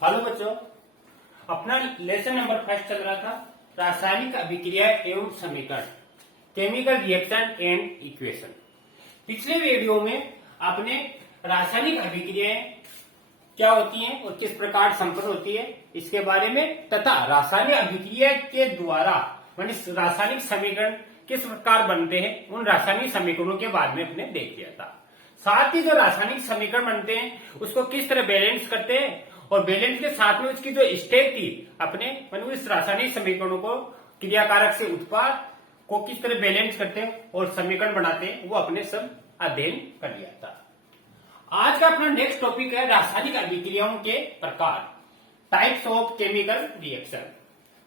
Hello बच्चों, अपना lesson number 5 चल रहा था रासायनिक अभिक्रिया एवं समीकरण, केमिकल रिएक्शन एंड इक्वेशन। पिछले वीडियो में आपने रासायनिक अभिक्रियाएं क्या होती हैं और किस प्रकार संपन्न होती है इसके बारे में तथा रासायनिक अभिक्रिया के द्वारा रासायनिक समीकरण किस प्रकार बनते हैं उन रासायनिक समीकरणों के बारे में अपने देख लिया था। साथ ही जो रासायनिक समीकरण बनते हैं उसको किस तरह बैलेंस करते हैं और बैलेंस के साथ में उसकी जो स्टेप थी अपने इस रासायनिक समीकरणों को क्रियाकारक से उत्पाद को किस तरह बैलेंस करते हैं और समीकरण बनाते हैं वो अपने सब अध्ययन कर लिया था। आज का अपना नेक्स्ट टॉपिक है रासायनिक अभिक्रियाओं के प्रकार, टाइप्स ऑफ केमिकल रिएक्शन।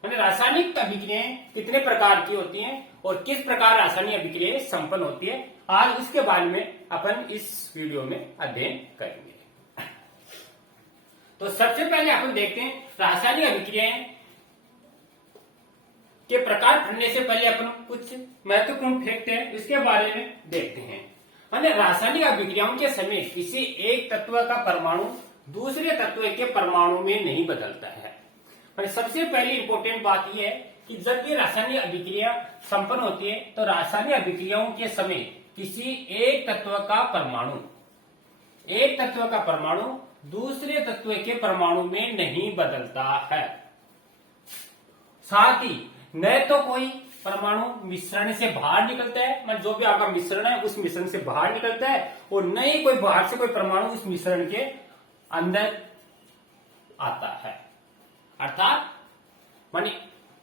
रासायनिक अभिक्रियाएं कितने प्रकार की होती हैं और किस प्रकार रासायनिक अभिक्रियाएं संपन्न होती है, आज उसके बारे में अपन इस वीडियो में अध्ययन करेंगे। तो सबसे पहले अपन देखते हैं रासायनिक अभिक्रियाएं के प्रकार पढ़ने से पहले अपन कुछ महत्वपूर्ण फैक्ट है इसके बारे में देखते हैं। रासायनिक अभिक्रियाओं के समय किसी एक तत्व का परमाणु दूसरे तत्व के परमाणु में नहीं बदलता है। सबसे पहली इंपॉर्टेंट बात यह है कि जब ये रासायनिक अभिक्रिया संपन्न होती है तो रासायनिक अभिक्रियाओं के समय किसी एक तत्व का परमाणु दूसरे तत्व के परमाणु में नहीं बदलता है। साथ ही न तो कोई परमाणु मिश्रण से बाहर निकलता है, जो भी आपका मिश्रण है उस मिश्रण से बाहर निकलता है, और न ही कोई बाहर से कोई परमाणु उस मिश्रण के अंदर आता है। अर्थात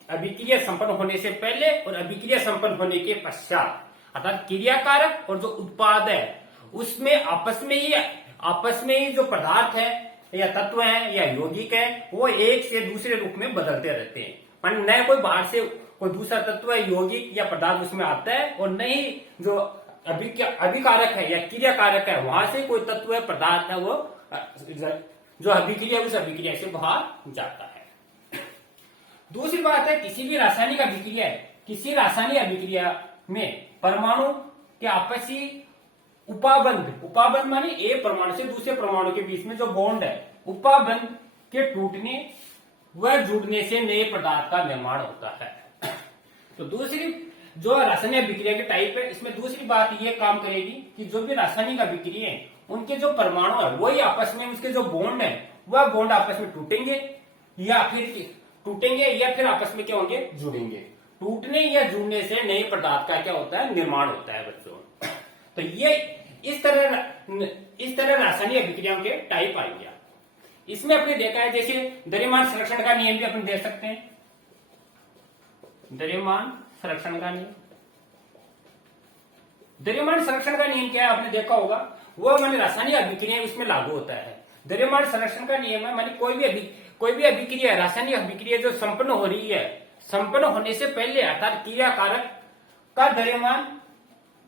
अभिक्रिया संपन्न होने से पहले और अभिक्रिया संपन्न होने के पश्चात, अर्थात क्रियाकारक और जो उत्पाद है उसमें आपस में ही जो पदार्थ है या तत्व है या यौगिक है वो एक से दूसरे रूप में बदलते रहते हैं। न कोई बाहर से कोई दूसरा तत्व है यौगिक या पदार्थ उसमें आता है और न ही जो अभिकारक है या क्रियाकारक है वहां से कोई तत्व है पदार्थ है वो जो अभिक्रिया उस अभिक्रिया से बाहर जाता है। दूसरी बात है किसी रासायनिक अभिक्रिया में परमाणु के आपसी उपाबंध माने एक परमाणु से दूसरे परमाणु के बीच में जो बॉन्ड है उपाबंध के टूटने व जुड़ने से नए पदार्थ का निर्माण होता है। तो दूसरी जो रासायनिक अभिक्रिया के टाइप है इसमें दूसरी बात ये काम करेगी कि जो भी रासायनिक अभिक्रिया है उनके जो परमाणु है वही आपस में उसके जो बॉन्ड है वह बॉन्ड आपस में टूटेंगे या फिर आपस में क्या होंगे, जुड़ेंगे। टूटने या जुड़ने से नए पदार्थ का क्या होता है, निर्माण होता है बच्चों। तो ये इस तरह रासायनिक अभिक्रियाओं के टाइप आएंगे। इसमें आपने देखा है जैसे द्रव्यमान संरक्षण का नियम भी अपन देख सकते हैं। द्रव्यमान संरक्षण का नियम क्या है आपने देखा होगा, वो रासायनिक अभिक्रिया इसमें लागू होता है। द्रव्यमान संरक्षण का नियम है कोई भी अभिक्रिया रासायनिक अभिक्रिया जो संपन्न हो रही है, संपन्न होने से पहले अर्थात क्रियाकारक का द्रव्यमान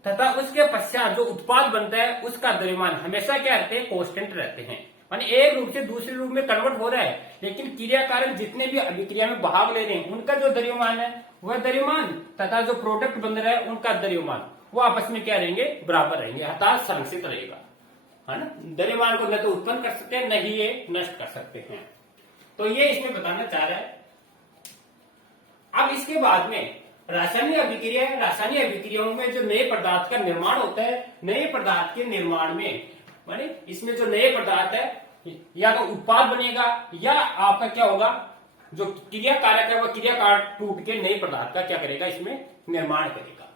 तथा उसके पश्चात जो उत्पाद बनता है उसका द्रव्यमान हमेशा क्या रहते हैं, कांस्टेंट रहते हैं। एक रूप से दूसरे रूप में कन्वर्ट हो रहा है, लेकिन क्रियाकारक जितने भी अभिक्रिया में भाग ले रहे हैं उनका जो द्रव्यमान है वह द्रव्यमान तथा जो प्रोडक्ट बन रहा है उनका द्रव्यमान वो आपस में क्या रहेंगे, बराबर रहेंगे, अर्थात संरक्षित रहेगा, है ना। द्रव्यमान को न तो उत्पन्न कर सकते हैं न ही ये नष्ट कर सकते हैं। तो ये इसमें बताना चाह रहा है। अब इसके बाद में रासायनिक अभिक्रियाओं में जो नए पदार्थ का निर्माण होता है, नए पदार्थ के निर्माण में इसमें जो नए पदार्थ है या तो उत्पाद बनेगा या आपका क्या होगा, जो क्रियाकारक है वह क्रियाकारक टूट के नए पदार्थ का क्या करेगा, इसमें निर्माण करेगा।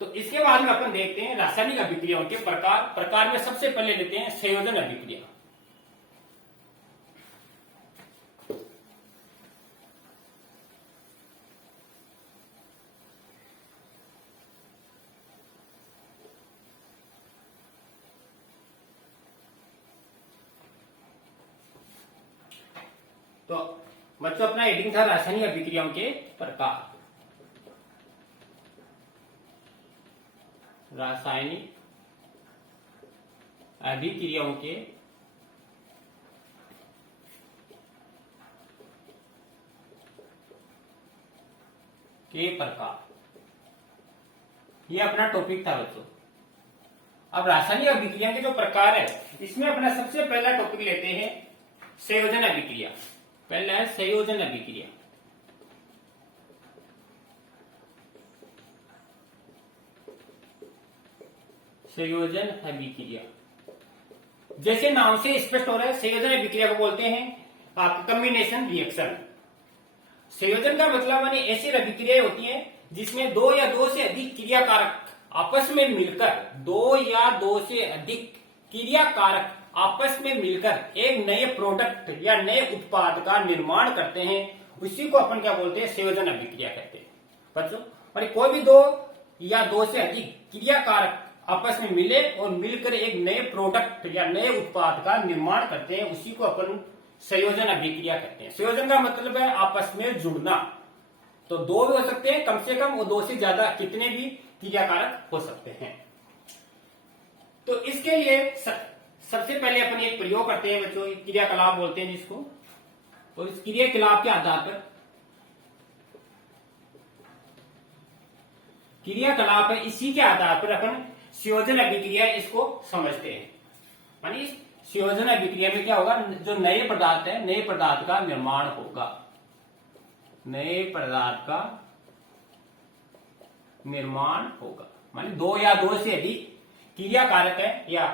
तो इसके बाद में अपन देखते हैं रासायनिक अभिक्रियाओं के प्रकार में सबसे पहले लेते हैं संयोजन अभिक्रिया। तो बच्चों अपना हेडिंग था रासायनिक अभिक्रियाओं के प्रकार। रासायनिक अभिक्रियाओं के प्रकार, ये अपना टॉपिक था बच्चों। अब रासायनिक अभिक्रिया के जो प्रकार है इसमें अपना सबसे पहला टॉपिक लेते हैं संयोजन अभिक्रिया। पहला है संयोजन अभिक्रिया। संयोजन अभिक्रिया जैसे नाम से स्पष्ट हो रहा है, संयोजन अभिक्रिया को बोलते हैं आप कॉम्बिनेशन रिएक्शन। संयोजन का मतलब मानी ऐसी अभिक्रियाएं होती हैं जिसमें दो या दो से अधिक क्रियाकारक आपस में मिलकर, दो या दो से अधिक क्रियाकारक आपस में मिलकर एक नए प्रोडक्ट या नए उत्पाद का निर्माण करते हैं, उसी को अपन क्या बोलते हैं, संयोजन अभिक्रिया कहते हैं बच्चों। और कोई भी दो या दो से अधिक क्रियाकारक आपस में मिले और मिलकर एक नए प्रोडक्ट या नए उत्पाद का निर्माण करते हैं, उसी को अपन संयोजन अभिक्रिया कहते हैं। संयोजन का मतलब है आपस में जुड़ना। तो दो भी हो सकते हैं कम से कम, और दो से ज्यादा कितने भी क्रियाकारक हो सकते हैं। तो इसके लिए सबसे पहले अपन एक प्रयोग करते हैं बच्चों, क्रियाकलाप बोलते हैं जिसको। और इस क्रियाकलाप के आधार पर, क्रियाकलाप है इसी के आधार पर अपन संयोजन अभिक्रिया इसको समझते हैं। मानी संयोजन अभिक्रिया में क्या होगा, जो नए पदार्थ है, नए पदार्थ का निर्माण होगा, नए पदार्थ का निर्माण होगा। मानी दो या दो से अधिक क्रियाकारक है या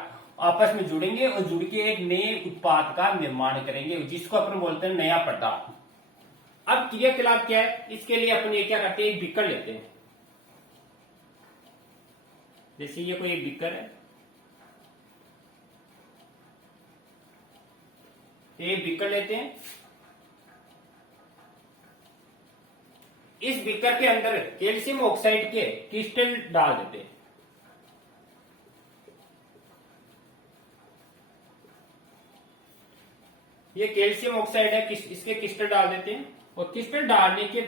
आपस में जुड़ेंगे और जुड़ के एक नए उत्पाद का निर्माण करेंगे, जिसको अपन बोलते हैं नया पदार्थ। अब क्रियाकलाप क्या है, इसके लिए अपन ये क्या करते हैं, एक बीकर लेते हैं। जैसे ये कोई एक बीकर है, एक बीकर लेते हैं। इस बीकर के अंदर कैल्शियम ऑक्साइड के क्रिस्टल डाल देते हैं। ये कैल्शियम ऑक्साइड है, इसके क्रिस्टल डाल देते हैं। और क्रिस्टल डालने के,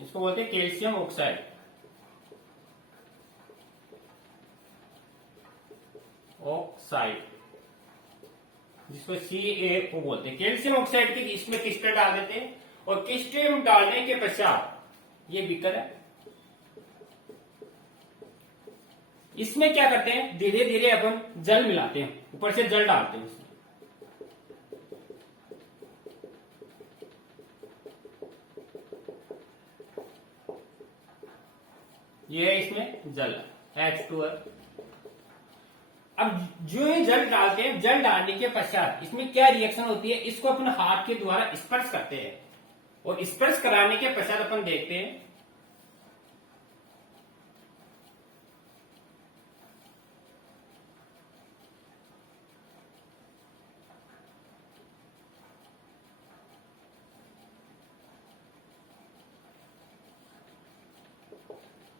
इसको बोलते हैं कैल्शियम ऑक्साइड, जिसको CaO बोलते हैं। कैल्शियम ऑक्साइड के इसमें क्रिस्टल डाल देते हैं। और क्रिस्टल डालने के पश्चात ये बीकर है, इसमें क्या करते हैं, धीरे धीरे अपन जल मिलाते हैं, ऊपर से जल डालते हैं इसमें। ये इसमें जल H2O। अब जो ये जल डालते हैं, जल डालने के पश्चात इसमें क्या रिएक्शन होती है, इसको अपन हाथ के द्वारा स्पर्श करते हैं। और स्पर्श कराने के पश्चात अपन देखते हैं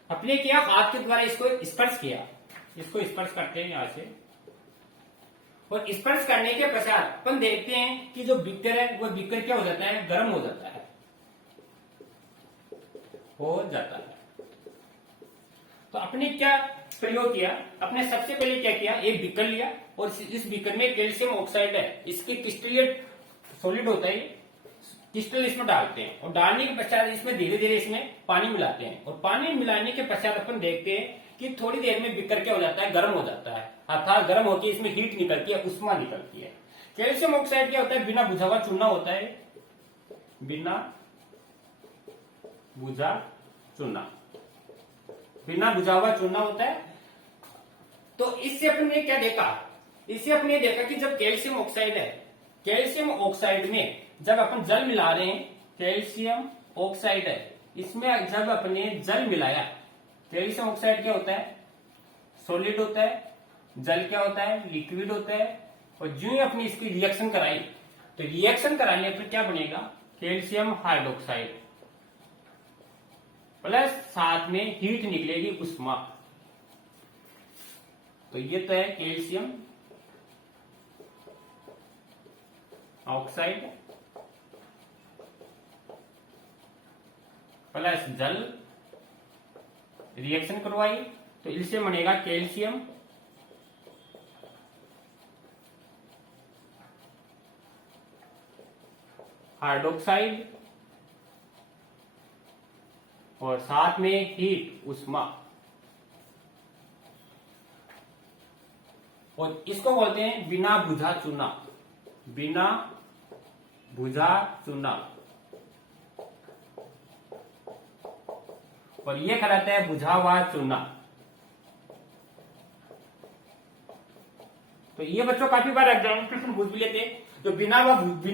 अपने क्या हाथ के द्वारा इसको स्पर्श किया, इसको स्पर्श करते हैं यहां से। और स्पर्श करने के पश्चात अपन देखते हैं कि जो बीकर है वो बीकर क्या हो जाता है, गर्म हो जाता है, तो अपने क्या प्रयोग किया, अपने सबसे पहले क्या किया, एक बीकर लिया और इस बीकर में कैल्शियम ऑक्साइड है, इसके क्रिस्टलेट सॉलिड होता है, क्रिस्टल इसमें डालते हैं। और डालने के पश्चात इसमें धीरे धीरे इसमें पानी मिलाते हैं। और पानी मिलाने के पश्चात अपन देखते हैं कि थोड़ी देर में बीकर क्या हो जाता है, गर्म हो जाता है, अर्थात गर्म होकर इसमें हीट निकलती है, उष्मा निकलती है। कैल्शियम ऑक्साइड क्या होता है, बिना बुझा हुआ चूना होता है, बिना बुझा चूना, बिना बुझा हुआ चूना होता है। तो इससे अपने क्या देखा, इससे अपने देखा कि जब कैल्शियम ऑक्साइड है, कैल्शियम ऑक्साइड में जब अपन जल मिला रहे हैं, कैल्शियम ऑक्साइड है, इसमें जब अपने जल मिलाया, कैल्शियम ऑक्साइड क्या होता है, सॉलिड होता है, जल क्या होता है, लिक्विड होता है। और जो ही अपनी इसकी रिएक्शन कराई, तो रिएक्शन कराने पर क्या बनेगा, कैल्शियम हाइड्रोक्साइड प्लस साथ में हीट निकलेगी, उष्मा। तो ये तो है कैल्शियम ऑक्साइड प्लस जल, रिएक्शन करवाई तो इससे बनेगा कैल्शियम हाइड्रोक्साइड और साथ में हीट, उष्मा। और इसको बोलते हैं बिना बुझा चूना, बिना भुजा चूना, और ये कहलाता है बुझा हुआ चूना। तो ये बच्चों काफी बार एग्जाम क्वेश्चन पूछ भी लेते हैं। जो बिना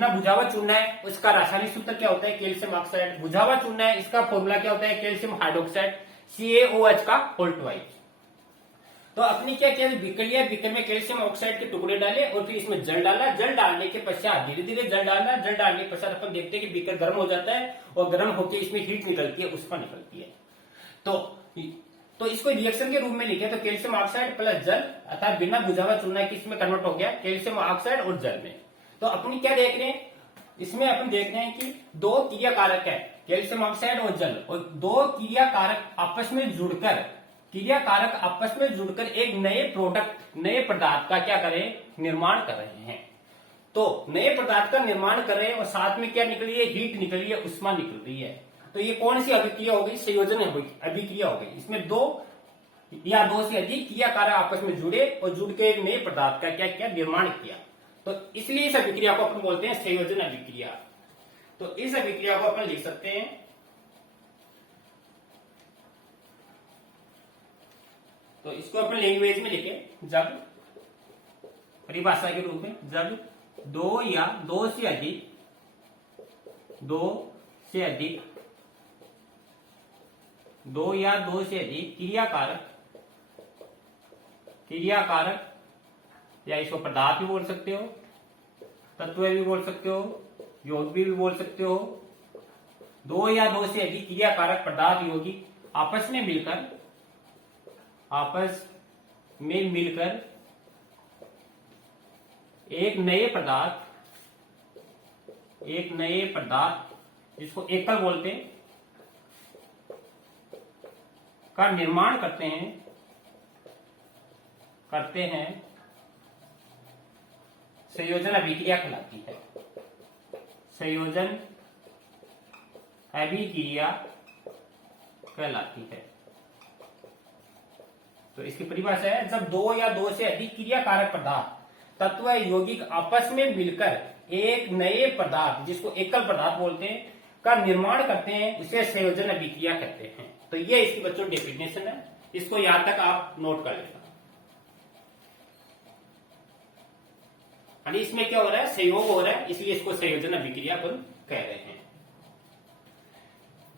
बुझा हुआ चूना है उसका रासायनिक सूत्र क्या होता है, कैल्शियम ऑक्साइड। बुझा हुआ चूना है, इसका फॉर्मूला क्या होता है, कैल्शियम हाइड्रोक्साइड CaOH का होल ट्वाइस। तो अपनी क्या किया, बीकर लिया, बीकर में कैल्शियम ऑक्साइड के टुकड़े डाले और फिर इसमें जल डाला। जल डालने के पश्चात धीरे धीरे जल डालना। जल डालने के पश्चात अपन देखते हैं कि बीकर गर्म हो जाता है और गर्म होकर इसमें हीट निकलती है, उष्मा निकलती है। तो इसको रिएक्शन के रूप में लिखे तो कैल्शियम ऑक्साइड प्लस जल, अर्थात बिना बुझा हुआ चूना किसमें कन्वर्ट हो गया, कैल्शियम ऑक्साइड और जल में। तो अपनी क्या देख रहे हैं, इसमें अपन देख रहे हैं कि दो क्रिया कारक है, कैल्शियम ऑक्साइड और जल, और दो क्रिया कारक आपस में जुड़कर एक नए प्रोडक्ट, नए पदार्थ का क्या करें, निर्माण कर रहे हैं। तो नए पदार्थ का निर्माण कर रहे हैं और साथ में क्या निकल रही है, हीट निकल रही है, उष्मा निकल रही है। तो ये कौन सी अभिक्रिया हो गई, संयोजन अभिक्रिया हो गई। इसमें दो या दो से अधिक क्रिया कारक आपस में जुड़े और जुड़ के एक नए पदार्थ का क्या किया, निर्माण किया। तो इसलिए इस अभिक्रिया को अपन बोलते हैं संयोजन अभिक्रिया। तो इस अभिक्रिया को अपन लिख सकते हैं, तो इसको अपन लैंग्वेज में लिखे, जब परिभाषा के रूप में, जब दो या दो से अधिक क्रिया कारक या इसको पदार्थ भी बोल सकते हो, तत्व भी बोल सकते हो, यौगिक भी बोल सकते हो। दो या दो से अधिक क्रिया कारक पदार्थ यौगिक आपस में मिलकर एक नए पदार्थ जिसको एकल बोलते हैं का निर्माण करते हैं, संयोजन अभिक्रिया कहलाती है। संयोजन अभिक्रिया कहलाती है। तो इसकी परिभाषा है, जब दो या दो से अधिक क्रिया कारक पदार्थ तत्व यौगिक आपस में मिलकर एक नए पदार्थ जिसको एकल पदार्थ बोलते हैं का निर्माण करते हैं, उसे संयोजन अभिक्रिया कहते हैं। तो ये इसकी बच्चों डेफिनेशन है, इसको यहां तक आप नोट कर लेना। इसमें क्या हो रहा है, संयोग हो रहा है, इसलिए इसको संयोजन अभिक्रिया अपन कह रहे हैं।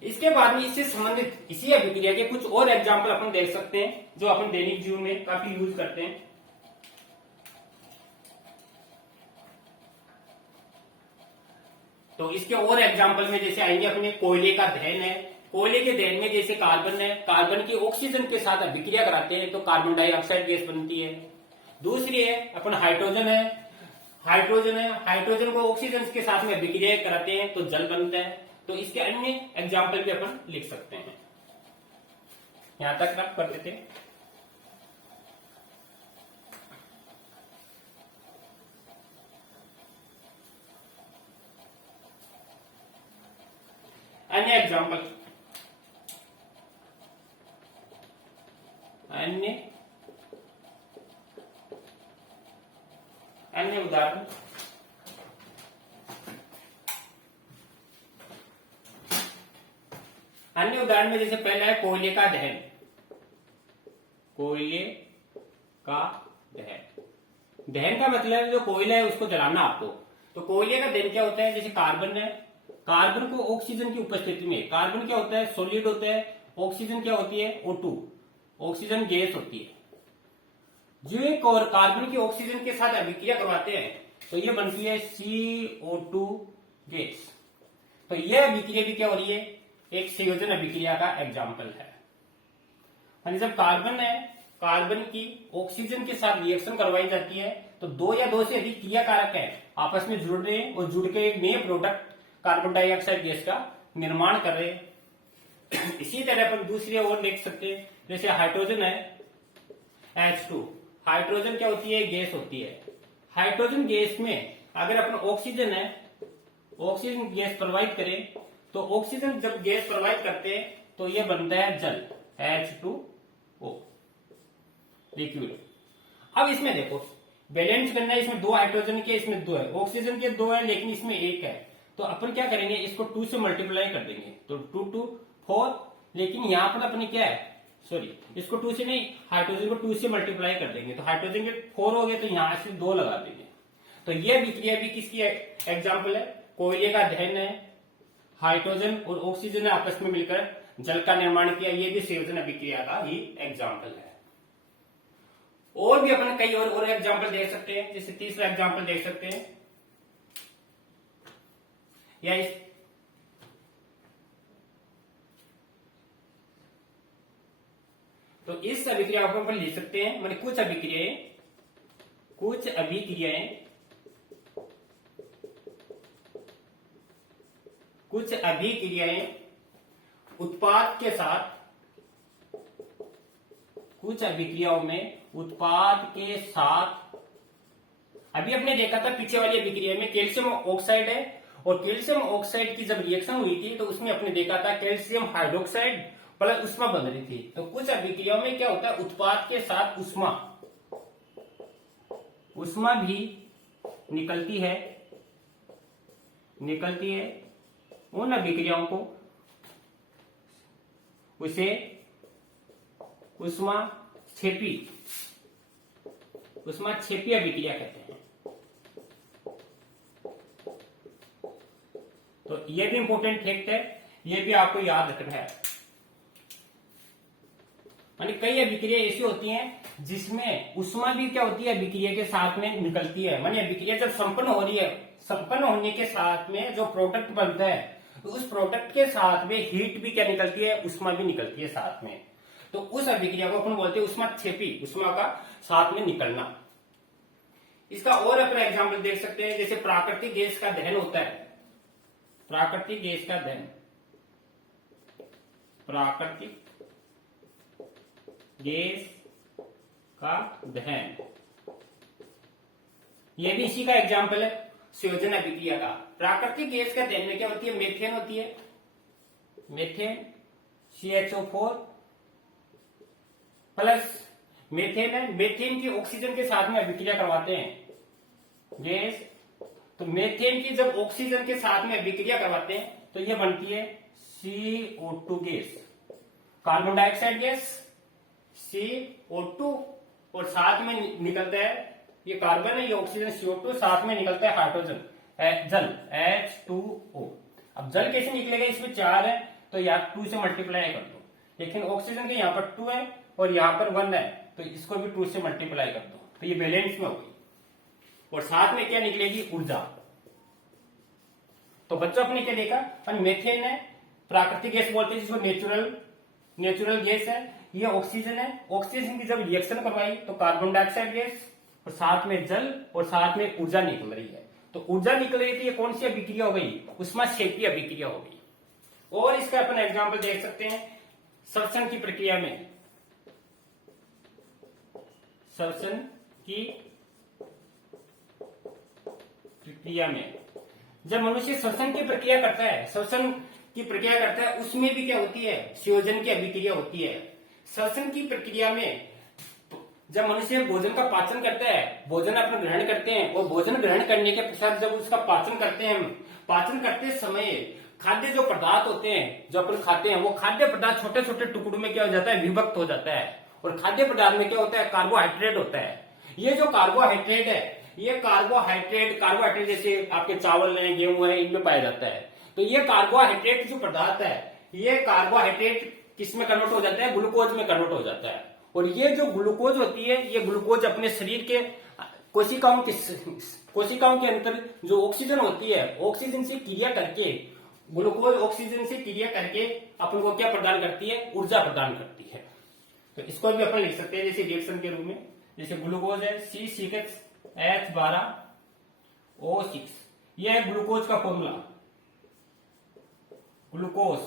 इसके बाद में इससे संबंधित इसी अभिक्रिया के कुछ और एग्जाम्पल अपन देख सकते हैं जो अपन दैनिक जीवन में काफी यूज करते हैं। तो इसके और एग्जाम्पल में जैसे आएंगे अपने कोयले का दहन है। कोयले के दहन में जैसे कार्बन है, कार्बन की ऑक्सीजन के साथ अभिक्रिया कराते हैं तो कार्बन डाइऑक्साइड गैस बनती है। दूसरी है अपन हाइड्रोजन को ऑक्सीजन के साथ में अभिक्रिया कराते हैं तो जल बनता है। तो इसके अन्य एग्जाम्पल भी अपन लिख सकते हैं। यहां तक आप कर देते हैं। अन्य एग्जाम्पल, अन्य उदाहरण, में जैसे पहला है कोयले का दहन। दहन का मतलब जो कोयला है उसको जलाना आपको। तो कोयले का दहन क्या होता है, जैसे कार्बन है, कार्बन को ऑक्सीजन की उपस्थिति में, कार्बन क्या होता है, सॉलिड होता है, ऑक्सीजन क्या होती है, O2, ऑक्सीजन गैस होती है। जो एक और कार्बन की ऑक्सीजन के साथ अभिक्रिया करवाते हैं तो ये बनती है CO2 गैस। तो यह अभिक्रिया भी क्या हो रही है, एक संयोजन अभिक्रिया का एग्जाम्पल है। जब कार्बन है, कार्बन की ऑक्सीजन के साथ रिएक्शन करवाई जाती है तो दो या दो से अधिक क्रिया कारक है आपस में जुड़ रहे हैं और जुड़ के एक नए प्रोडक्ट कार्बन डाइऑक्साइड गैस का निर्माण कर रहे हैं। इसी तरह अपन दूसरी और लिख सकते हैं, जैसे हाइड्रोजन है H2, हाइड्रोजन क्या होती है, गैस होती है। हाइड्रोजन गैस में अगर अपन ऑक्सीजन है, ऑक्सीजन गैस प्रोवाइड करें तो ऑक्सीजन जब गैस प्रोवाइड करते हैं तो ये बनता है जल, H2O लिक्विड। अब इसमें देखो बैलेंस करना है, इसमें दो हाइड्रोजन के, इसमें दो है, ऑक्सीजन के दो है लेकिन इसमें एक है। तो अपन क्या करेंगे, इसको 2 से मल्टीप्लाई कर देंगे, तो 2 2 4, लेकिन यहाँ पर अपने क्या है, सॉरी इसको 2 से नहीं, हाइड्रोजन को 2 से मल्टीप्लाई कर देंगे, तो हाइड्रोजन के 4 हो गए, तो यहाँ से 2 लगा देंगे। तो ये अभिक्रिया भी किसकी एग्जाम्पल है, कोयले का दहन है, हाइड्रोजन और ऑक्सीजन ने आपस में मिलकर जल का निर्माण किया, ये भी संयोजन अभिक्रिया का ही एग्जाम्पल है। और भी अपन कई और एग्जाम्पल देख सकते हैं, जैसे तीसरा एग्जाम्पल देख सकते हैं, या इस तो इस अभिक्रिया को अपन लिख सकते हैं, मतलब कुछ अभिक्रियाएं उत्पाद के साथ, कुछ अभिक्रियाओं में उत्पाद के साथ, अभी आपने देखा था पीछे वाली अभिक्रिया में कैल्शियम ऑक्साइड है, और कैल्शियम ऑक्साइड की जब रिएक्शन हुई थी तो उसमें अपने देखा था कैल्शियम हाइड्रोक्साइड प्लस उष्मा बन रही थी। तो कुछ अभिक्रियाओं में क्या होता है, उत्पाद के साथ उष्मा भी निकलती है उन अभिक्रियाओं को उसे उष्मा छेपी अभिक्रिया कहते हैं। तो ये भी इंपॉर्टेंट फैक्ट है, ये भी आपको याद रखना है। यानी कई अभिक्रिया ऐसी होती हैं जिसमें उष्मा भी क्या होती है, अभिक्रिया के साथ में निकलती है। मानी अभिक्रिया जब संपन्न हो रही है, संपन्न होने के साथ में जो प्रोडक्ट बनता है, तो उस प्रोडक्ट के साथ में हीट भी क्या निकलती है, उष्मा भी निकलती है साथ में। तो उस अभिक्रिया को अपन बोलते हैं उष्मा छेपी, उष्मा का साथ में निकलना। इसका और अपना एग्जाम्पल देख सकते हैं, जैसे प्राकृतिक गैस का दहन होता है, प्राकृतिक गैस का दहन, प्राकृतिक गैस का दहन, यह भी इसी का एग्जाम्पल है संयोजन अभिक्रिया का। प्राकृतिक गैस का दहन में क्या होती है, मेथेन होती है, मेथेन CHO4 प्लस मेथेन है, मेथेन की ऑक्सीजन के साथ में अभिक्रिया करवाते हैं गैस। तो मेथेन की जब ऑक्सीजन के साथ में अभिक्रिया करवाते हैं तो ये बनती है CO2 gas, carbon dioxide gas CO2, और साथ में निकलता है, ये कार्बन है, ये ऑक्सीजन CO2, साथ में निकलता है हाइड्रोजन जल H2O। अब जल कैसे निकलेगा, इसमें 4 है तो यहाँ 2 से मल्टीप्लाई कर दो, लेकिन ऑक्सीजन के यहाँ पर 2 है और यहाँ पर 1 है, तो इसको भी 2 से मल्टीप्लाई कर दो, तो ये बैलेंस में हो गई। और साथ में क्या निकलेगी, ऊर्जा। तो बच्चों अपने क्या देखा, मेथेन है, प्राकृतिक गैस बोलते हैं जिसको नेचुरल गैस है, ये ऑक्सीजन है, ऑक्सीजन की जब रिएक्शन करवाई तो कार्बन डाइऑक्साइड गैस, और साथ में जल, और साथ में ऊर्जा निकल रही है। तो ऊर्जा निकल रही थी, ये कौन सी अभिक्रिया हो गई, उष्मा छेपी अभिक्रिया हो गई। और इसका अपन एग्जाम्पल देख सकते हैं श्वसन की प्रक्रिया में, श्वसन की प्रक्रिया में जब मनुष्य श्वसन की प्रक्रिया करता है, उसमें भी क्या होती है, संयोजन की अभिक्रिया होती है। श्वसन की प्रक्रिया में जब मनुष्य भोजन का पाचन करता है, भोजन अपना ग्रहण करते हैं, और भोजन ग्रहण करने के पश्चात जब उसका पाचन करते हैं, पाचन करते समय खाद्य जो पदार्थ होते हैं जो अपन खाते हैं, वो खाद्य पदार्थ छोटे छोटे टुकड़ों में क्या हो जाता है, विभक्त हो जाता है। और खाद्य पदार्थ में क्या होता है, कार्बोहाइड्रेट होता है। ये जो कार्बोहाइड्रेट है, ये कार्बोहाइड्रेट जैसे आपके चावल है, गेहूं है, इनमें पाया जाता है। तो ये कार्बोहाइड्रेट जो पदार्थ है, ये कार्बोहाइड्रेट किस में कन्वर्ट हो जाता है, ग्लूकोज में कन्वर्ट हो जाता है। और ये जो ग्लूकोज होती है, ये ग्लूकोज अपने शरीर के कोशिकाओं के अंदर जो ऑक्सीजन होती है, ऑक्सीजन से क्रिया करके, ग्लूकोज ऑक्सीजन से क्रिया करके अपन को क्या प्रदान करती है, ऊर्जा प्रदान करती है। तो इसको भी अपन लिख सकते हैं जैसे रिएक्शन के रूप में, जैसे ग्लूकोज है C6H12O6, यह है ग्लूकोज का फॉर्मूला। ग्लूकोज,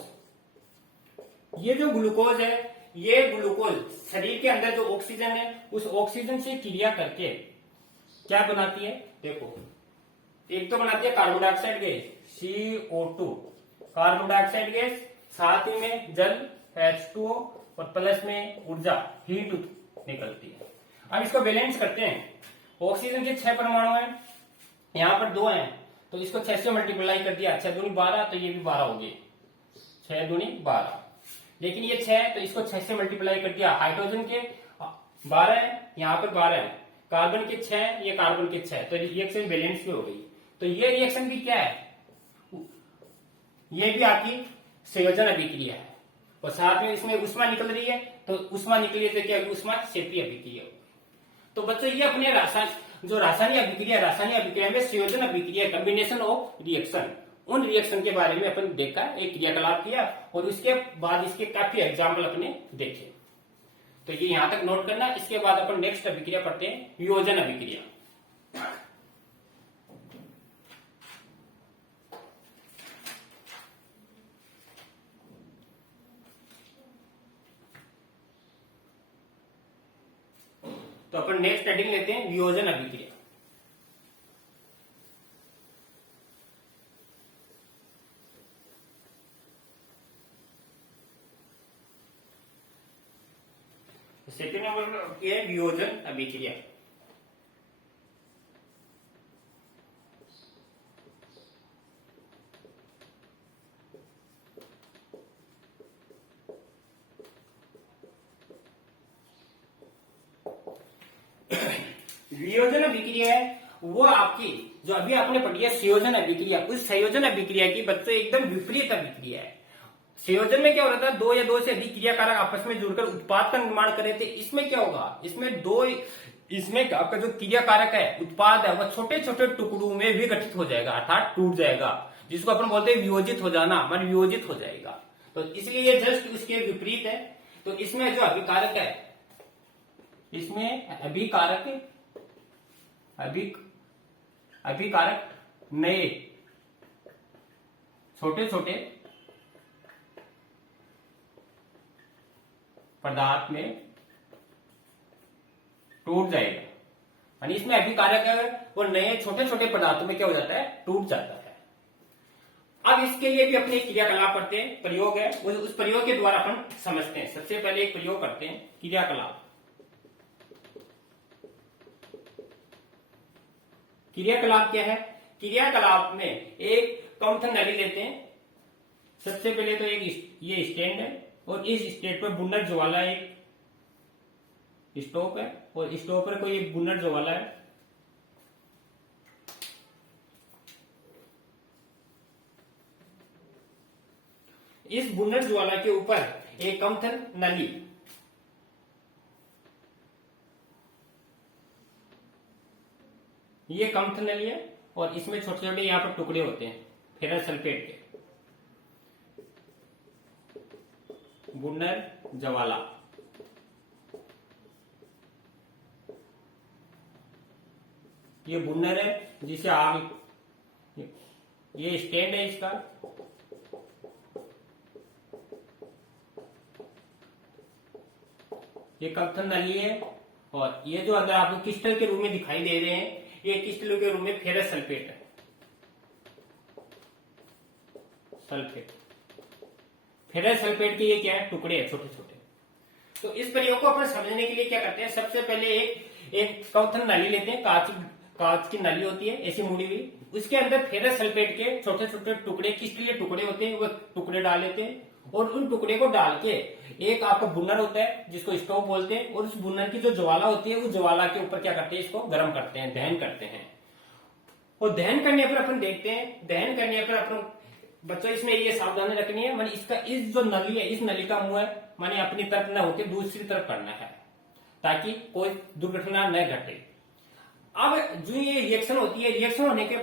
ये जो ग्लूकोज है, ये ग्लूकोज शरीर के अंदर जो ऑक्सीजन है, उस ऑक्सीजन से क्रिया करके क्या बनाती है, देखो, एक तो बनाती है carbon dioxide gas CO2, carbon dioxide gas, साथ ही में जल H2O, और प्लस में ऊर्जा हीट निकलती है। अब इसको बैलेंस करते हैं। ऑक्सीजन के 6 परमाणु हैं, यहां पर 2 हैं, तो इसको 6 से मल्टीप्लाई कर दिया, 6 दूनी 12, तो ये भी 12 हो गए, 6 दूनी 12। लेकिन ये 6, तो इसको 6 से मल्टीप्लाई कर दिया, हाइड्रोजन के 12 है, यहाँ पर 12 है, कार्बन के 6, ये कार्बन के 6, तो रिएक्शन बैलेंस में हो गई। तो ये रिएक्शन भी क्या है, ये भी आपकी संयोजन अभिक्रिया है, और साथ में इसमें उष्मा निकल रही है, तो उष्मा निकली है तो क्या होगी, उष्मा क्षेत्रीय अभिक्रिया होगी। तो बच्चों ये अपने रासायनिक अभिक्रिया में संयोजन अभिक्रिया, कॉम्बिनेशन ऑफ रिएक्शन, उन रिएक्शन के बारे में अपन देखा, एक क्रियाकलाप किया, और उसके बाद इसके काफी एग्जाम्पल अपने देखे। तो ये यहां तक नोट करना। इसके बाद अपन नेक्स्ट अभिक्रिया पढ़ते हैं, वियोजन अभिक्रिया। तो अपन नेक्स्ट हेडिंग लेते हैं, वियोजन अभिक्रिया। सेकेंड नंबर की है वियोजन अभिक्रिया। वियोजन अभिक्रिया है वो आपकी, जो अभी आपने पढ़ी है संयोजन अभिक्रिया, उस संयोजन अभिक्रिया की बच्चों एकदम विपरीत अभिक्रिया है। संयोजन में क्या हो रहा था, दो या दो से अधिक क्रियाकारक आपस में जुड़कर उत्पाद का निर्माण कर रहे थे। इसमें क्या होगा, इसमें आपका जो क्रियाकारक है, उत्पाद है, वह छोटे छोटे टुकड़ों में विघटित हो जाएगा, अर्थात टूट जाएगा, जिसको अपन बोलते हैं वियोजित हो जाना, मन वियोजित हो जाएगा। तो इसलिए ये जस्ट उसके विपरीत है। तो इसमें जो अभिकारक है, इसमें अभिकारक नए छोटे छोटे पदार्थ में टूट जाएगा, यानी इसमें अभिकारक है वो नए छोटे छोटे पदार्थों में क्या हो जाता है, टूट जाता है। अब इसके लिए भी अपने क्रियाकलाप करते हैं, प्रयोग है, उस प्रयोग के द्वारा अपन समझते हैं। सबसे पहले एक प्रयोग करते हैं, क्रियाकलाप। क्रियाकलाप क्या है, क्रियाकलाप में एक कम्थन नली लेते हैं। सबसे पहले तो एक ये स्टैंड है, और इस स्टैंड पर बुन्नर ज्वाला एक स्टोव है, और स्टोव पर कोई एक बुन्नर ज्वाला है। इस बुन्नर ज्वाला के ऊपर एक कम्थन नली, ये कम्थन नली है, और इसमें छोटे छोटे यहां पर टुकड़े होते हैं फेरस सल्फेट के, बुन्नर ज्वाला। ये बुन्नर है जिसे आग, ये स्टैंड है इसका, ये कम्थन नली है, और ये जो अंदर आपको क्रिस्टल के रूप में दिखाई दे रहे हैं, ये क्रिस्टल के रूप में फेरस सल्फेट है, फेरस सल्फेट के ये क्या है, टुकड़े हैं छोटे छोटे। तो इस प्रयोग को अपन समझने के लिए क्या करते हैं, सबसे पहले एक कम्थन नली लेते हैं, कांच की नली होती है ऐसी मुड़ी हुई, उसके अंदर फेरस सल्फेट के छोटे छोटे टुकड़े, क्रिस्टलीय टुकड़े होते हैं, वो टुकड़े डाल लेते हैं, और उन टुकड़े को डाल के एक आपका बुन्नर होता है जिसको स्टोव बोलते हैं, और उस बुन्नर की जो ज्वाला होती है, उस ज्वाला के ऊपर क्या करते हैं, इसको गर्म करते हैं, दहन करते हैं। और दहन करने पर अपन देखते हैं, दहन करने पर अपन बच्चों इसमें ये सावधानी रखनी है, माने इसका इस जो नली है, इस नली का मुंह है माने अपनी तरफ न होकर दूसरी तरफ करना है, ताकि कोई दुर्घटना न घटे। अब जो ये रिएक्शन होती है, रिएक्शन होने के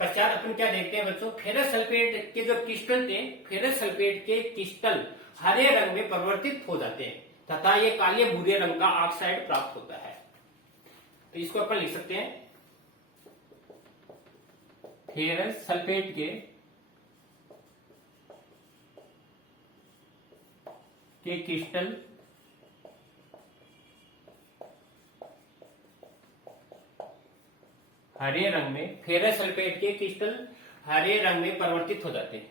पश्चात अपन क्या देखते हैं बच्चों, फेरस सल्फेट के जो क्रिस्टल थे, फेरस सल्फेट के क्रिस्टल हरे रंग में परिवर्तित हो जाते हैं, तथा ये काले भूरे रंग का ऑक्साइड प्राप्त होता है। तो इसको अपन लिख सकते हैं, फेरस सल्फेट के क्रिस्टल हरे रंग में, फेरस सल्फेट के क्रिस्टल हरे रंग में परिवर्तित हो जाते हैं,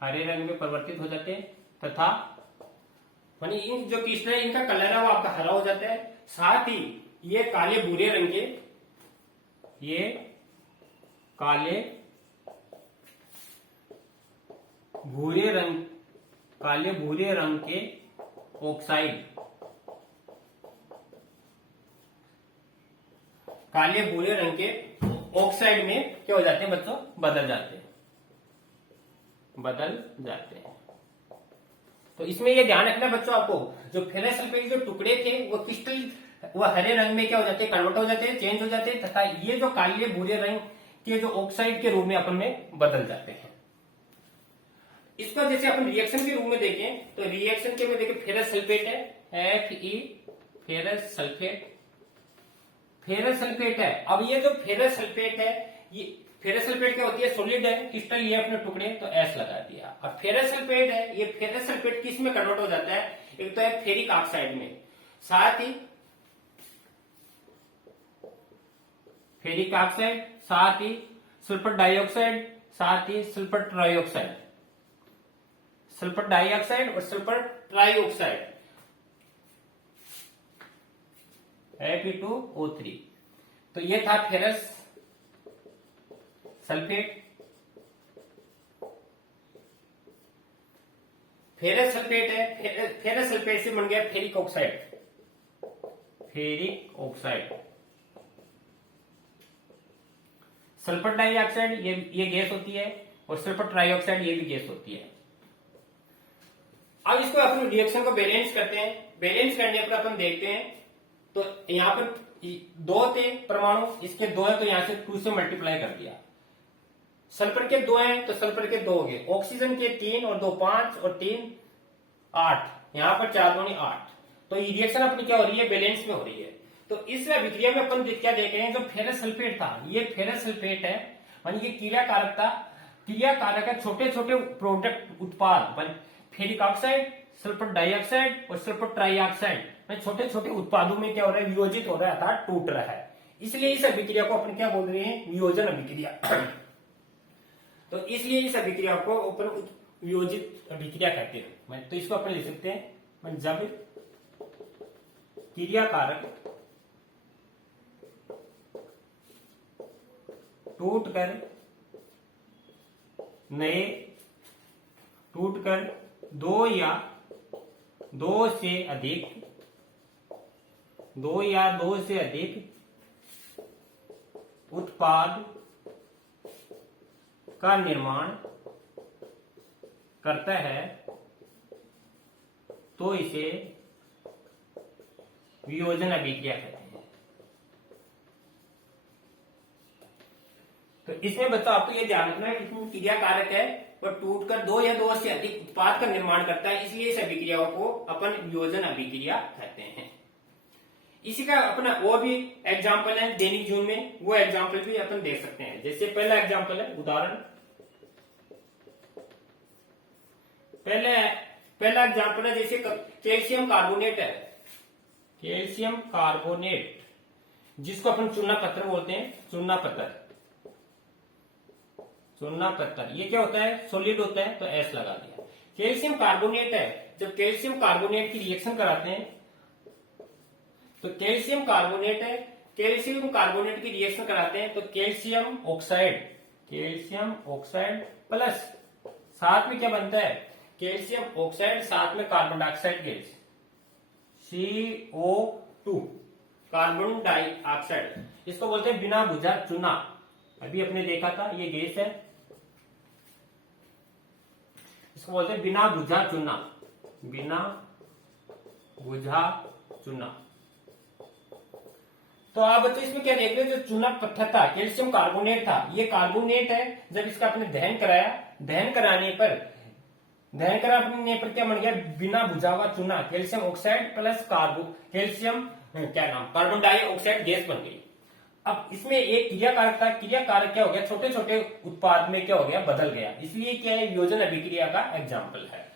हरे रंग में परिवर्तित हो जाते हैं, तथा यानी इन जो क्रिस्टल है इनका कलर है वो आपका हरा हो जाता है। साथ ही ये काले भूरे रंग के, ये काले भूरे रंग, काले भूरे रंग के ऑक्साइड, काले भूरे रंग के ऑक्साइड में क्या हो जाते हैं बच्चों, बदल जाते हैं, बदल जाते हैं। तो इसमें ये ध्यान रखना बच्चों आपको, जो फेरस सल्फेट जो टुकड़े थे वो क्रिस्टल वो हरे रंग में क्या हो जाते हैं, कन्वर्ट हो जाते हैं, चेंज हो जाते हैं, तथा ये जो काले भूरे रंग के जो ऑक्साइड के रूप में अपन में बदल जाते हैं। इसको जैसे अपन रिएक्शन के रूप में देखें तो रिएक्शन के में देखें फेरस सल्फेट है, Fe ferrous sulphate, ferrous sulphate है। अब ये जो फेरस सल्फेट है, ये फेरस सल्फेट क्या होती है, सॉलिड है, क्रिस्टल ये अपने टुकड़े, तो एस लगा दिया। अब फेरस सल्फेट है, ये फेरस सल्फेट किस में कन्वर्ट हो जाता है, एक तो है फेरिक ऑक्साइड में, साथ ही फेरिक ऑक्साइड, साथ ही सल्फर डाइऑक्साइड, साथ ही सल्फर ट्राइऑक्साइड, सल्फर डाइऑक्साइड और सल्फर ट्राइऑक्साइड Fe2O3। तो ये था फेरस सल्फेट। फेरस सल्फेट है, फेरस सल्फेट से बन गया ferric oxide, ferric oxide. Sulphur dioxide ये गैस होती है और सल्फर ट्राइऑक्साइड ये भी गैस होती है। अब इसको अपन रिएक्शन को बैलेंस करते हैं। बैलेंस करने पर अपन देखते हैं तो यहां पर 2 थे परमाणु, इसके 2 है तो यहां से 2 से मल्टीप्लाई कर दिया। सल्फर के 2 हैं तो सल्फर के 2 हो गए, ऑक्सीजन के 3 और 2 5 और 3 8, यहां पर 4 दूनी 8। तो ये रिएक्शन अपनी क्या हो रही है, बैलेंस में हो रही है। तो इस अभिक्रिया में अपन क्या देख रहे हैं, जो फेरस सल्फेट था ये फेरस सल्फेट है, मान ये क्रियाकारक था, क्रियाकारक है छोटे छोटे प्रोडक्ट उत्पाद, फेरिक ऑक्साइड, सल्फर डाइऑक्साइड और सल्फर ट्राइऑक्साइड में छोटे छोटे उत्पादों में क्या हो रहा है, वियोजित हो रहा है अर्थात टूट रहा है। इसलिए इस अभिक्रिया को अपन क्या बोल रहे हैं, वियोजन अभिक्रिया। तो इसलिए इस अभिक्रिया को अपन वियोजित अभिक्रिया कहते हैं। तो इसको अपन लिख सकते हैं, जब क्रियाकारक टूटकर नए, टूटकर 2 या 2 से अधिक, 2 या 2 से अधिक उत्पाद का निर्माण करता है तो इसे वियोजन अभिक्रिया कहते हैं। तो इसमें बच्चों आपको यह ध्यान रखना है कि इसमें क्रियाकारक है और टूटकर 2 या 2 से अधिक उत्पाद का निर्माण करता है, इसलिए इस अभिक्रिया को अपन वियोजन अभिक्रिया कहते हैं। इसी का अपना और भी एग्जाम्पल है दैनिक जीवन में, वो एग्जाम्पल भी अपन देख सकते हैं। जैसे पहला एग्जाम्पल है, उदाहरण पहला एग्जाम्पल है, जैसे कैल्शियम कार्बोनेट है, कैल्शियम कार्बोनेट जिसको अपन चूना पत्थर बोलते हैं, चूना पत्थर, चूना पत्थर ये क्या होता है, सॉलिड होता है, तो एस लगा दिया। कैल्शियम कार्बोनेट है, जब कैल्शियम कार्बोनेट की रिएक्शन कराते हैं तो कैल्शियम कार्बोनेट है, कैल्शियम कार्बोनेट की रिएक्शन कराते हैं तो calcium oxide, calcium oxide plus साथ में क्या बनता है, कैल्शियम ऑक्साइड साथ में carbon dioxide gas CO2, carbon dioxide, इसको बोलते हैं बिना बुझा चूना। अभी अपने देखा था ये गैस है, इसको बोलते हैं बिना बुझा चूना, बिना बुझा चूना। तो आप बच्चों इसमें क्या देख रहे हो, जो चूना पत्थर था कैल्शियम कार्बोनेट था, ये कार्बोनेट है, जब इसका आपने दहन कराया, दहन कराने पर क्या बन गया, बिना बुझा हुआ चूना, calcium oxide plus calcium carbon dioxide gas बन गई। अब इसमें एक क्रियाकारक था, क्रियाकारक क्या हो गया, छोटे छोटे उत्पाद में क्या हो गया, बदल गया, इसलिए क्या है, वियोजन अभिक्रिया का एग्जाम्पल है।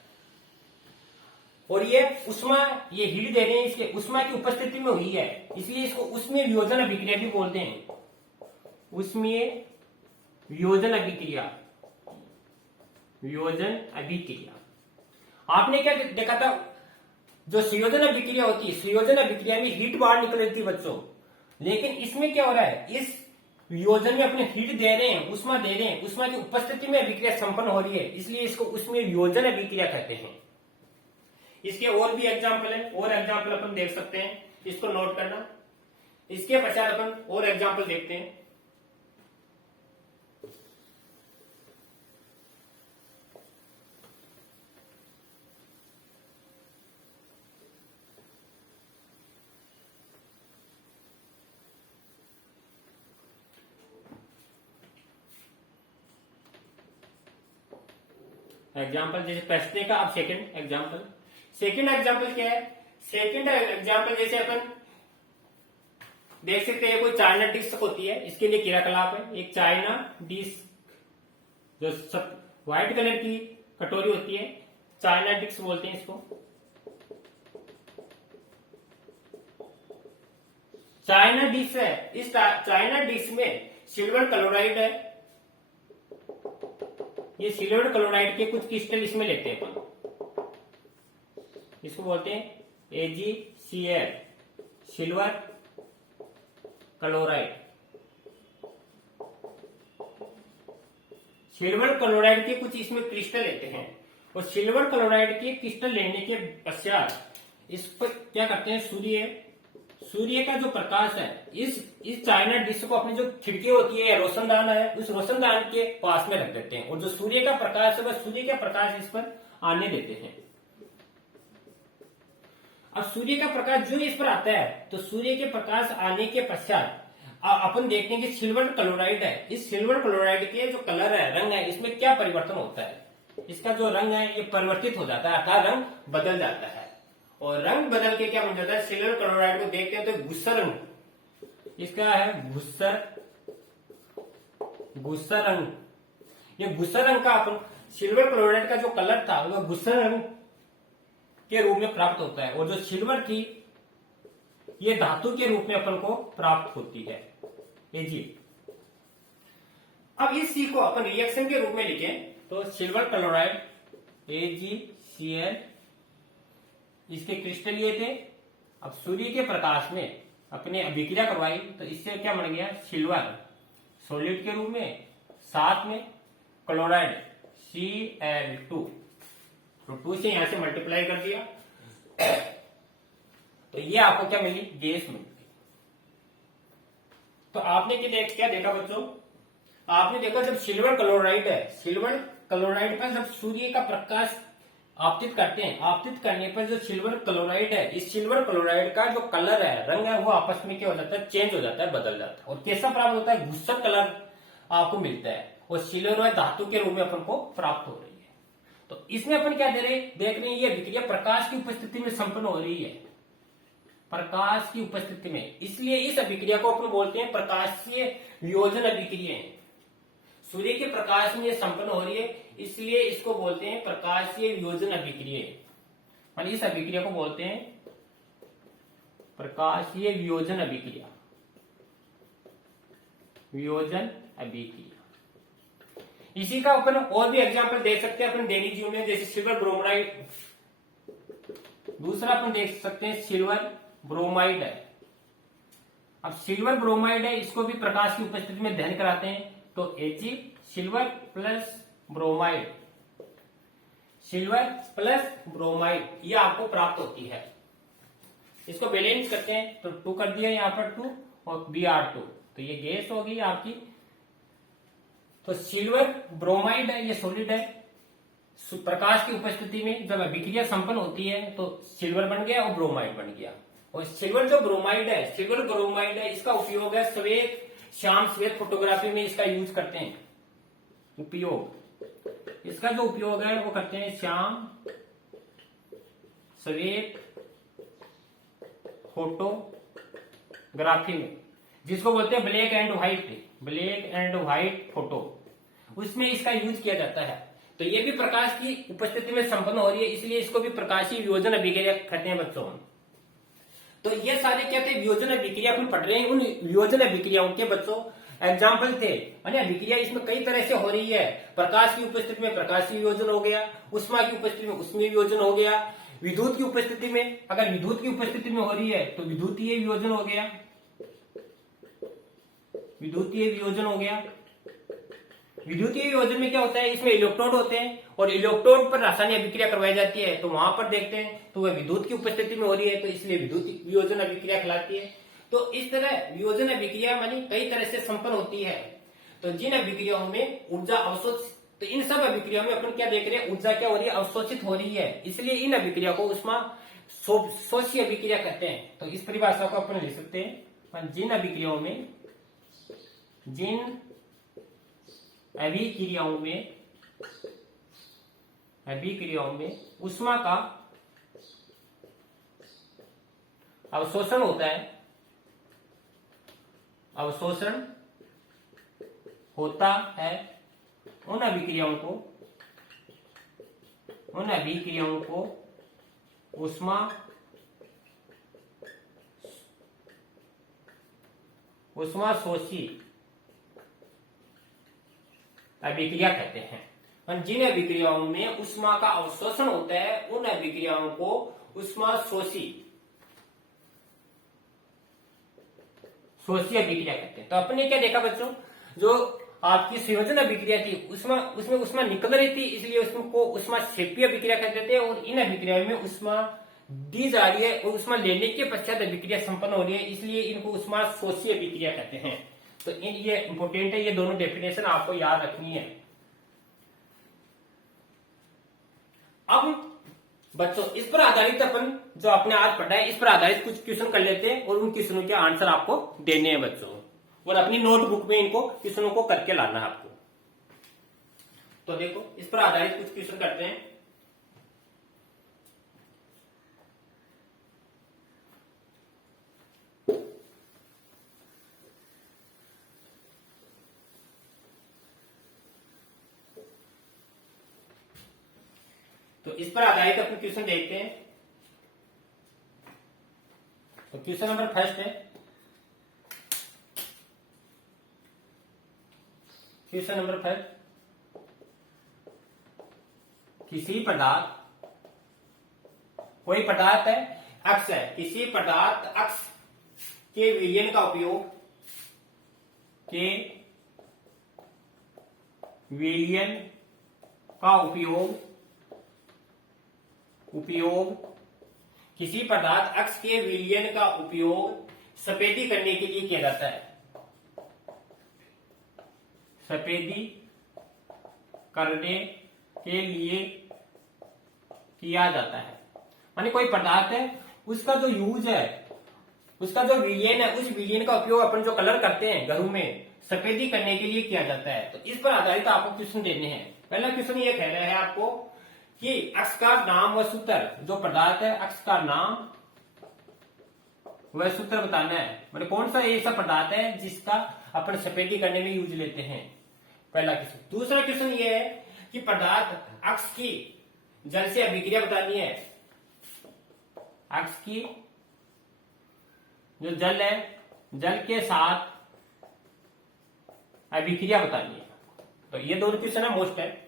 और ये उष्मा, ये हीट दे रहे हैं, इसके उष्मा की उपस्थिति में हुई है, इसलिए इसको उष्मीय वियोजन अभिक्रिया भी बोलते हैं, उष्मीय वियोजन अभिक्रिया, वियोजन अभिक्रिया। आपने क्या देखा था, जो संयोजन अभिक्रिया होती है, संयोजन अभिक्रिया में हीट बाहर निकल रही थी बच्चों, लेकिन इसमें क्या हो रहा है, इस वियोजन में अपने हीट दे रहे हैं, उष्मा दे रहे हैं, उष्मा की उपस्थिति में अभिक्रिया संपन्न हो रही है, इसलिए इसको उसमें वियोजन अभिक्रिया कहते हैं। इसके और भी एग्जाम्पल है, और एग्जाम्पल अपन देख सकते हैं, इसको नोट करना। इसके पश्चात अपन और एग्जाम्पल देखते हैं। एग्जाम्पल जैसे प्रश्न का, अब सेकंड एग्जाम्पल। सेकंड एग्जाम्पल क्या है, सेकंड एग्जाम्पल जैसे अपन देख सकते हैं, कोई चाइना डिस्क होती है, इसके लिए क्रियाकलाप है। एक चाइना डिस्क, जो व्हाइट कलर की कटोरी होती है, चाइना डिस्क बोलते हैं इसको। चाइना डिस्क है, इस चाइना डिस्क में सिल्वर क्लोराइड है। ये सिल्वर क्लोराइड के कुछ क्रिस्टल इसमें लेते हैं अपन, इसको बोलते हैं AgCl, silver chloride. Silver chloride के कुछ इसमें क्रिस्टल लेते हैं, और सिल्वर क्लोराइड के क्रिस्टल लेने के पश्चात इस पर क्या करते हैं, सूर्य का जो प्रकाश है, इस चाइना डिस्क को अपनी जो खिड़की होती है या रोशनदान है, उस रोशनदान के पास में रख देते हैं, और जो सूर्य का प्रकाश है वह सूर्य का प्रकाश इस पर आने देते हैं। अब सूर्य का प्रकाश जो इस पर आता है, तो सूर्य के प्रकाश आने के पश्चात अपन देखते हैं कि सिल्वर क्लोराइड है, इस सिल्वर क्लोराइड के जो कलर है, रंग है, इसमें क्या परिवर्तन होता है, इसका जो रंग है ये परिवर्तित हो जाता है, अर्थात रंग बदल जाता है। और रंग बदल के क्या बन जाता है, सिल्वर क्लोराइड को देखते हैं तो गुस्सा रंग, इसका है गुस्सा रंग। ये गुस्सा रंग का अपन सिल्वर क्लोराइड का जो कलर था वह गुस्सा रंग के रूप में प्राप्त होता है, और जो सिल्वर थी ये धातु के रूप में अपन को प्राप्त होती है, Ag। अब इस C को अपन रिएक्शन के रूप में लिखें तो सिल्वर क्लोराइड AgCl, इसके क्रिस्टल ये थे। अब सूर्य के प्रकाश में अपने अभिक्रिया करवाई तो इससे क्या बन गया, सिल्वर सॉलिड के रूप में, साथ में क्लोराइड Cl2, तो 2 से यहां से मल्टीप्लाई कर दिया तो ये आपको क्या मिली, गैस मिल गई। तो आपने क्या देखा बच्चों, आपने देखा जब सिल्वर क्लोराइड है, सिल्वर क्लोराइड पर जब सूर्य का प्रकाश आपतित करते हैं, आपतित करने पर जो सिल्वर क्लोराइड है, इस सिल्वर क्लोराइड का जो कलर है, रंग है, वो आपस में क्या हो जाता है, चेंज हो जाता है, बदल जाता है, और कैसा प्राप्त होता है, गुस्सा कलर आपको मिलता है, और सिल्वर धातु के रूप में अपन को प्राप्त हो रही है। तो इसमें अपन क्या देख रहे हैं, ये अभिक्रिया प्रकाश की उपस्थिति में संपन्न हो रही है, प्रकाश की उपस्थिति में, इसलिए इस अभिक्रिया को अपन बोलते हैं प्रकाशीय वियोजन अभिक्रिया। सूर्य के प्रकाश में ये संपन्न हो रही है, इसलिए इसको बोलते हैं प्रकाशीय वियोजन अभिक्रिया। इस अभिक्रिया को बोलते हैं प्रकाशीय वियोजन अभिक्रिया, वियोजन अभिक्रिया। इसी का अपन और भी एग्जांपल देख सकते हैं अपन दैनिक जीवन में, जैसे सिल्वर ब्रोमाइड। दूसरा अपन देख सकते हैं सिल्वर ब्रोमाइड है। अब सिल्वर ब्रोमाइड है, इसको भी प्रकाश की उपस्थिति में दहन कराते हैं तो Ag silver plus bromide, silver plus bromide ये आपको प्राप्त होती है। इसको बैलेंस करते हैं तो 2 कर दिया यहाँ पर 2 और Br2, तो ये गैस होगी आपकी। तो सिल्वर ब्रोमाइड है, ये सॉलिड है, प्रकाश की उपस्थिति में जब अभिक्रिया संपन्न होती है तो सिल्वर बन गया और ब्रोमाइड बन गया। और सिल्वर जो ब्रोमाइड है, सिल्वर ब्रोमाइड है, इसका उपयोग है श्वेत श्याम श्वेत फोटोग्राफी में इसका यूज करते हैं। उपयोग, इसका जो उपयोग है वो करते हैं श्याम श्वेत फोटोग्राफी में, जिसको बोलते हैं ब्लैक एंड व्हाइट फोटो, उसमें इसका यूज किया जाता है। तो ये भी प्रकाश की उपस्थिति में संपन्न हो रही है, इसलिए इसको भी प्रकाशीय वियोजन अभिक्रिया कहते हैं बच्चों। तो ये सारे क्या थे, वियोजन अभिक्रिया अपन पढ़ रहे हैं, उन वियोजन अभिक्रियाओं के बच्चों एग्जाम्पल थे। अभिक्रिया इसमें कई तरह से हो रही है, प्रकाश की उपस्थिति में प्रकाशीय वियोजन हो गया, उष्मा की उपस्थिति में उष्मीय वियोजन हो गया, विद्युत की उपस्थिति में, अगर विद्युत की उपस्थिति में हो रही है तो विद्युतीय वियोजन हो गया, विद्युतीय वियोजन हो गया। विद्युतीय वियोजन में क्या होता है, इसमें इलेक्ट्रोड होते हैं और इलेक्ट्रोड पर रासायनिक अभिक्रिया करवाई जाती है, तो वहां पर देखते हैं तो वह विद्युत की उपस्थिति में हो रही है, तो इसलिए विद्युत वियोजन अभिक्रिया कहलाती है। तो इस तरह वियोजन अभिक्रिया मानी कई तरह से संपन्न होती है। तो जिन अभिक्रियाओं में ऊर्जा अवशोषित, तो इन सब अभिक्रियाओं में अपन क्या देख रहे हैं, ऊर्जा क्या हो रही है, अवशोषित हो रही है, इसलिए इन अभिक्रिया को उष्मा शोषी अभिक्रिया कहते हैं। तो इस परिभाषा को अपन लिख सकते हैं, जिन अभिक्रियाओं में, जिन अभिक्रियाओं में उष्मा का अवशोषण होता है, अवशोषण होता है, उन अभिक्रियाओं को उष्मा शोषी अभिक्रिया कहते हैं। और जिन अभिक्रियाओं में उष्मा का अवशोषण होता है उन अभिक्रियाओं को उष्मा शोषी अभिक्रिया कहते हैं। तो अपने क्या देखा बच्चों, जो आपकी संयोजन अभिक्रिया थी उसमें उष्मा निकल रही थी, इसलिए उसको उष्मा क्षेपीय अभिक्रिया कहते थे, और इन अभिक्रियाओं में उष्मा दी जा रही है और उष्मा लेने के पश्चात अभिक्रिया संपन्न हो रही है, इसलिए इनको उष्मा शोषी अभिक्रिया कहते हैं। तो ये इंपोर्टेंट है, ये दोनों डेफिनेशन आपको याद रखनी है। अब बच्चों इस पर आधारित अपन जो आपने आज पढ़ा है, इस पर आधारित कुछ क्वेश्चन कर लेते हैं और उन क्वेश्चनों के आंसर आपको देने हैं बच्चों, और अपनी नोटबुक में इनको क्वेश्चनों को करके लाना है आपको। तो देखो इस पर आधारित कुछ क्वेश्चन करते हैं। तो इस पर आधारित अपन क्वेश्चन देखते हैं। तो क्वेश्चन नंबर फर्स्ट है, क्वेश्चन नंबर फर्स्ट, किसी पदार्थ, कोई पदार्थ है, अक्ष है, किसी पदार्थ अक्ष के विलयन का उपयोग, के विलयन का उपयोग किसी पदार्थ अक्ष के विलयन का उपयोग सफेदी करने के लिए किया जाता है, सफेदी करने के लिए किया जाता है। माने कोई पदार्थ है, उसका जो यूज है, उसका जो विलयन है, उस विलयन का उपयोग अपन जो कलर करते हैं घरों में, सफेदी करने के लिए किया जाता है। तो इस पर आधारित आपको क्वेश्चन देने हैं। पहला क्वेश्चन ये कह रहा है आपको कि अक्ष का नाम व सूत्र, जो पदार्थ है अक्ष का नाम वह सूत्र बताना है। मतलब कौन सा ऐसा पदार्थ है जिसका अपन सफेदी करने में यूज लेते हैं, पहला क्वेश्चन। दूसरा क्वेश्चन ये है कि पदार्थ अक्ष की जल से अभिक्रिया बतानी है, अक्ष की जो जल है, जल के साथ अभिक्रिया बतानी है। तो ये दोनों क्वेश्चन है, मोस्ट है।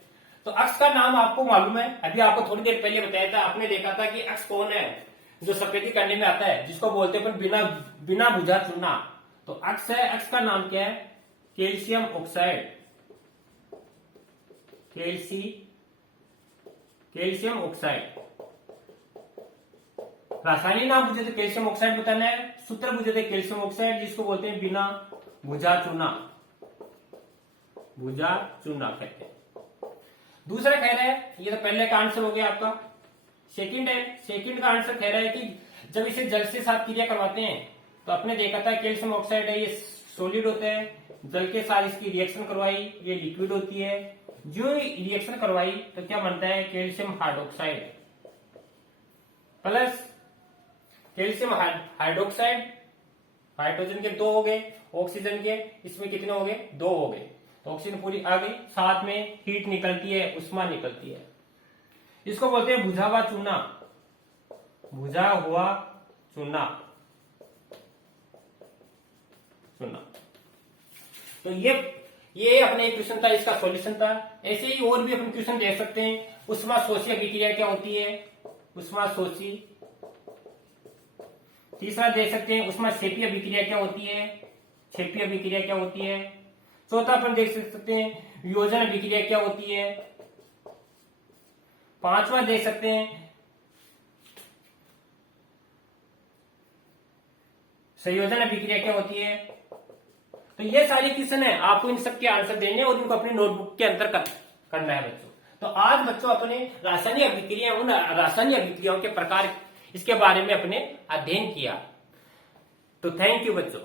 तो अक्ष का नाम आपको मालूम है, अभी आपको थोड़ी देर पहले बताया था, आपने देखा था कि अक्ष कौन है जो सफेदी करने में आता है, जिसको बोलते हैं बिना बुझा चूना। तो अक्ष है, अक्ष का नाम क्या है, कैल्शियम ऑक्साइड, कैल्शियम ऑक्साइड। रासायनिक नाम पूछे तो कैल्शियम ऑक्साइड बताना है, सूत्र पूछे थे कैल्शियम ऑक्साइड, जिसको बोलते हैं बिना बुझा चूना, बुझा चूना कहते हैं। दूसरा कह रहा है, ये तो पहले का आंसर हो गया आपका। सेकंड है, सेकंड का आंसर कह रहा है कि जब इसे जल से साथ क्रिया करवाते हैं, तो आपने देखा था कैल्शियम ऑक्साइड है, ये सॉलिड होता है, जल के साथ इसकी रिएक्शन करवाई, ये लिक्विड होती है। जो रिएक्शन करवाई तो क्या बनता है, calcium hydroxide plus calcium hydroxide. Hydrogen के 2 हो गए, ऑक्सीजन के इसमें कितने हो गए, 2 हो गए। तो ऑक्सीजन पूरी आ गई, साथ में हीट निकलती है, उष्मा निकलती है। इसको बोलते हैं बुझा हुआ चूना, बुझा हुआ चूना, चूना। तो ये अपने क्वेश्चन था, इसका सॉल्यूशन था। ऐसे ही और भी अपन क्वेश्चन देख सकते हैं। उष्मा शोषी अभिक्रिया क्या होती है, उष्माशोषी। तीसरा देख सकते हैं उष्माक्षेपीय अभिक्रिया क्या होती है, क्षेपीय अभिक्रिया क्या होती है। चौथा अपन देख सकते हैं वियोजन अभिक्रिया क्या होती है। पांचवा देख सकते हैं संयोजन अभिक्रिया क्या होती है। तो ये सारे क्वेश्चन है, आपको इन सब के आंसर देने और इनको अपनी नोटबुक के अंदर करना है बच्चों। तो आज बच्चों अपने रासायनिक अभिक्रिया, उन रासायनिक अभिक्रियाओं के प्रकार इसके बारे में अपने अध्ययन किया। तो थैंक यू बच्चों।